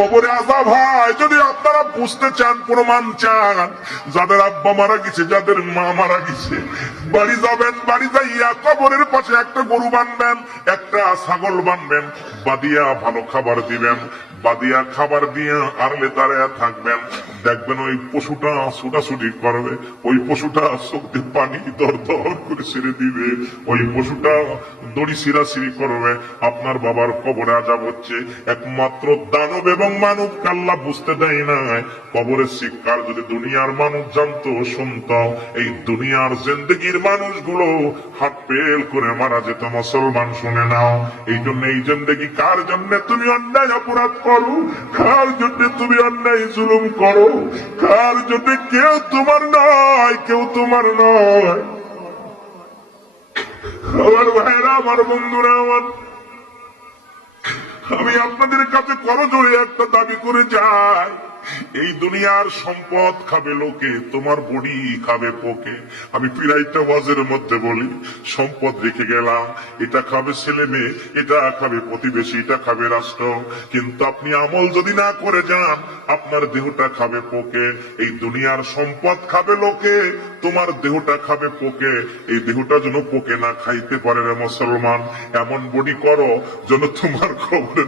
কবরে আযাব হয়। যদি আপনারা বুঝতে চান, প্রমাণ চান, যাদের আব্বা মারা গেছে, যাদের মা মারা গেছে, বাড়ি যাবেন, বাড়ি যাইয়া কবরের পাশে একটা গরু বানবেন, একটা ছাগল বানবেন, বাদিয়া ভালো খাবার দিবেন, বাদিয়া খাবার দিয়ে আড়লে দাঁড়ায় থাকবেন। দেখবেন ওই পশুটা ছুটাছুটি করবে, ওই পশুটা চোখ দিয়ে পানি দর দর করে ছেড়ে দিবে, ওই পশুটা দড়ি ছিঁড়াছিঁড়ি করবে। আপনার বাবার কবরে আযাব হচ্ছে একমাত্র দানব এবং মানব আল্লাহ বুঝতে দেয় নাই। কবরের শিক্ষার যদি দুনিয়ার মানুষ জানতো, শুনতো, এই দুনিয়ার জিন্দেগির মানুষগুলো হাত ফেল করে মারা যেত। মুসলমান শুনে নাও, এই জন্য এই জিন্দেগি কার জন্য তুমি অন্যায় অপরাধ করো, কার জন্য তুমি অন্যায় জুলুম করো, কার জন্য কেউ তোমার নয়, কেউ তোমার নয়। আমার ভাইরা, আমার বন্ধুরা, আমি আপনাদের কাছে করজোড়ে একটা দাবি করে যাই, এই দুনিয়ার সম্পদ খাবে লোকে, তোমার বডি খাবে পোকে। আমি পিরাইটা ওয়াজের মধ্যে বলি, সম্পদ রেখে গেলাম, এটা খাবে ছেলে মেয়ে, এটা খাবে প্রতিবেশী, এটা খাবে রাষ্ট্র, কিন্তু আপনি আমল যদি না করে যান, আপনার দেহটা খাবে পোকে। এই দুনিয়ার সম্পদ খাবে লোকে, তোমার দেহটা খাবে পোকে। এই দেহটা যেন পোকে না খাইতে পারে রে মুসলমান, এমন বডি করো যেন তোমার খবরে